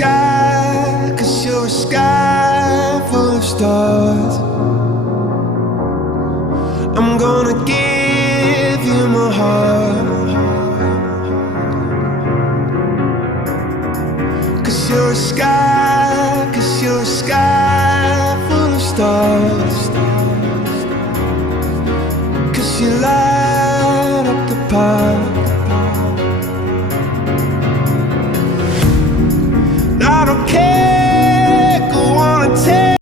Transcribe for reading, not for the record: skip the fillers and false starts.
sky, 'cause you're a sky full of stars. I'm gonna give you my heart, 'cause you're a sky